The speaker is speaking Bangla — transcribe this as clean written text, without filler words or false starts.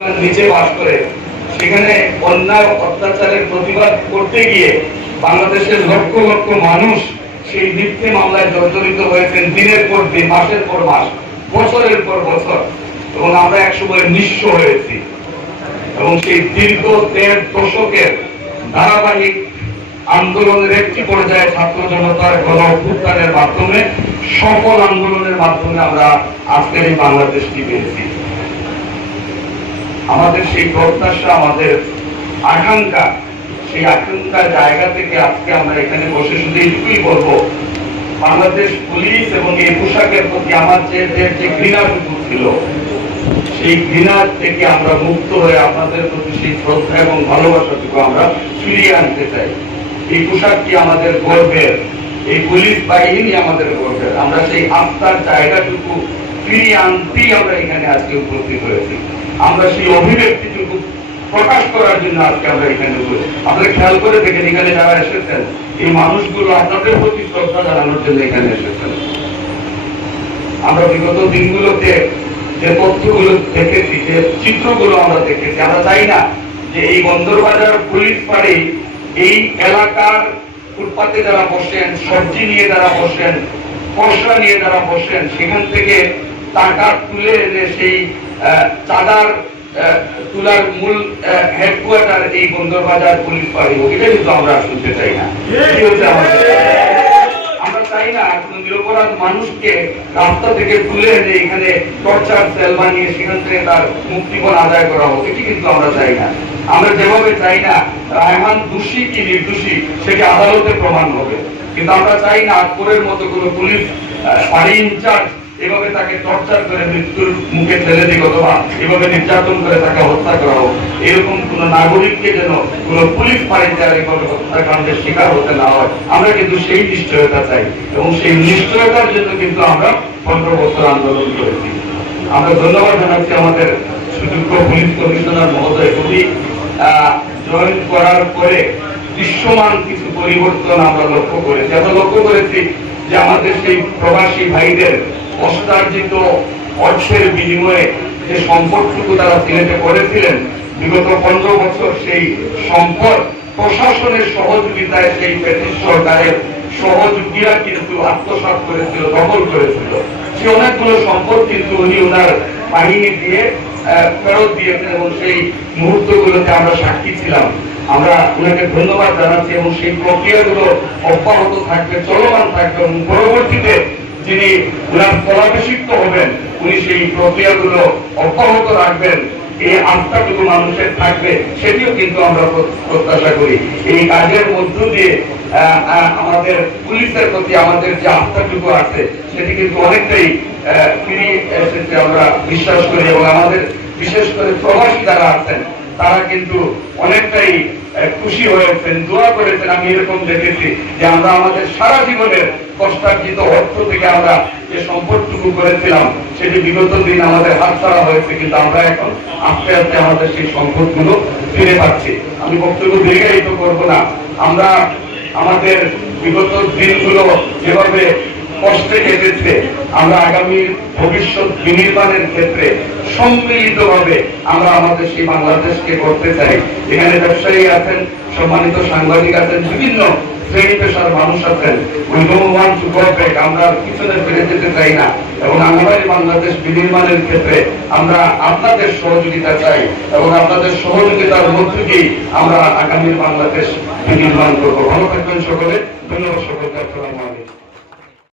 নিচে বাস করে, সেখানে অন্যায় অত্যাচারের প্রতিবাদ করতে গিয়ে বাংলাদেশের লক্ষ লক্ষ মানুষ সেই মিথ্যে মামলায় জর্জরিত হয়েছেন দিনের পর দিন, মাসের পর মাস, বছরের পর বছর, এবং আমরা একসময় নিঃস্ব হয়েছি। এবং সেই দীর্ঘ ১.৫ দশকের ধারাবাহিক আন্দোলনের একটি পর্যায়ে ছাত্র জনতার গণ অভ্যুত্থানের মাধ্যমে, সফল আন্দোলনের মাধ্যমে আমরা আজকের এই বাংলাদেশটি পেয়েছি। আমাদের সেই প্রত্যাশা, আমাদের আকাঙ্ক্ষা, সেই আকাঙ্ক্ষার জায়গা থেকে আজকে আমরা এখানে বসে শুধু এইটুকুই বলবো, বাংলাদেশ পুলিশ এবং এই পোশাকের প্রতি আমার যে ঘৃণাটুকু ছিল, সেই ঘৃণা থেকে আমরা মুক্ত হয়ে আপনাদের প্রতি সেই শ্রদ্ধা এবং ভালোবাসাটুকু আমরা ফিরিয়ে আনতে চাই। এই পোশাকটি আমাদের গর্বের, এই পুলিশ বাহিনী আমাদের গর্বের। আমরা সেই আত্মার জায়গাটুকু ফিরিয়ে আনতেই আমরা এখানে আজকে উপস্থিত হয়েছি। আমরা সেই অভিব্যক্তিটুকু প্রকাশ করার জন্য আজকে আমরা এখানে আপনারা খেয়াল করে দেখেন, এখানে যারা এসেছেন এই মানুষগুলো আপনাদের প্রতি শ্রদ্ধা জানানোর জন্য এখানে এসেছেন। আমরা বিগত দিনগুলোতে যে তথ্যগুলো দেখেছি, যে চিত্রগুলো আমরা দেখেছি, আমরা চাই না যে এই বন্দরবাজার পুলিশ পাড়ে এই এলাকার ফুটপাতে যারা বসেন, সবজি নিয়ে যারা বসেন, পশরা নিয়ে যারা বসেন, সেখান থেকে টাকা তুলে এনে সেই চাঁদার তুলার মূল হেডকোয়ার্টার এই বন্দরবাজার পুলিশ পাড়ি হোক, এটা কিন্তু আমরা শুনতে চাই না। আমরা চাই না কোন নিরপরাধ মানুষকে রাস্তা থেকে তুলে এনে এখানে টর্চার সেল বানিয়ে সেখান থেকে তার মুক্তিপণ আদায় করা হোক, এটি কিন্তু আমরা চাই না। আমরা যেভাবে চাই না রায়হান দোষী কি নির্দোষী সেটি আদালতে প্রমাণ হবে, কিন্তু আমরা চাই না আকবরের মতো কোন পুলিশ ফাঁড়ি ইনচার্জ এভাবে তাকে টর্চার করে মৃত্যুর মুখে ঠেলে দিক অথবা এভাবে নির্যাতন করে তাকে হত্যা করা হোক। এরকম কোন নাগরিককে যেন কোন পুলিশ ফাঁড়িতে আর এভাবে হত্যাকাণ্ডের শিকার হতে না হয়, আমরা কিন্তু সেই নিশ্চয়তা চাই। এবং সেই নিশ্চয়তার জন্য কিন্তু আমরা 15 বছর আন্দোলন করেছি। আমরা ধন্যবাদ জানাচ্ছি আমাদের সুযোগ্য পুলিশ কমিশনার মহোদয়, উনি জয়েন করার পরে দৃশ্যমান কিছু পরিবর্তন আমরা লক্ষ্য করেছি। আমরা লক্ষ্য করেছি যে আমাদের সেই প্রবাসী ভাইদের অষ্টার্জিত অর্থের বিনিময়ে যে সম্পদটুকু তারা সিলেটে করেছিলেন, বিগত 15 বছর সেই সম্পদ প্রশাসনের সহযোগিতায় সেই ব্রিটিশ সরকারের সহযোগীরা কিন্তু আত্মসাৎ করেছিল, দখল করেছিল। সে অনেকগুলো সম্পদ কিন্তু উনি ওনার বাহিনী দিয়ে ফেরত দিয়েছেন এবং সেই মুহূর্তগুলোতে আমরা সাক্ষী ছিলাম। আমরা ওনাকে ধন্যবাদ জানাচ্ছি এবং সেই প্রক্রিয়াগুলো অব্যাহত থাকবে, চলমান থাকবে এবং পরবর্তীতে যিনি ওনার স্থলাভিষিক্ত হবেন উনি সেই প্রক্রিয়াগুলো অব্যাহত রাখবেন, এই আস্থাটুকু মানুষের থাকবে, সেটিও কিন্তু আমরা প্রত্যাশা করি। এই কাজের মধ্য দিয়ে আমাদের পুলিশের প্রতি আমাদের যে আস্থাটুকু আছে সেটি কিন্তু অনেকটাই ফিরিয়ে এসেছে আমরা বিশ্বাস করি। এবং আমাদের বিশেষ করে প্রবাসী যারা আছেন তারা কিন্তু অনেকটাই খুশি হয়েছেন, দোয়া করেছেন। আমি এরকম দেখেছি যে আমরা আমাদের সারা জীবনের কষ্টার্জিত অর্থ থেকে আমরা যে সম্পদটুকু করেছিলাম সেটি বিগত দিন আমাদের হাতছাড়া হয়েছে, কিন্তু আমরা এখন আস্তে আস্তে আমাদের সেই সম্পদগুলো ফিরে পাচ্ছি। আমি বক্তব্য দীর্ঘায়িত করবো না। আমরা আমাদের বিগত দিনগুলো যেভাবে কষ্টে কেটেছে, আমরা আগামী ভবিষ্যৎ বিনির্মাণের ক্ষেত্রে সম্মিলিতভাবে আমরা আমাদের সেই বাংলাদেশকে করতে চাই। এখানে ব্যবসায়ী আছেন, সম্মানিত সাংবাদিক আছেন, বিভিন্ন শ্রেণী পেশার মানুষ আছেন। আমরা পিছনে ফিরে যেতে চাই না এবং আগামী বাংলাদেশ বিনির্মাণের ক্ষেত্রে আমরা আপনাদের সহযোগিতা চাই এবং আপনাদের সহযোগিতার মধ্য দিয়েই আমরা আগামী বাংলাদেশ বিনির্মাণ করবো। ভালো থাকবেন সকলে। ধন্যবাদ সকলকে। আসসালামু আলাইকুম।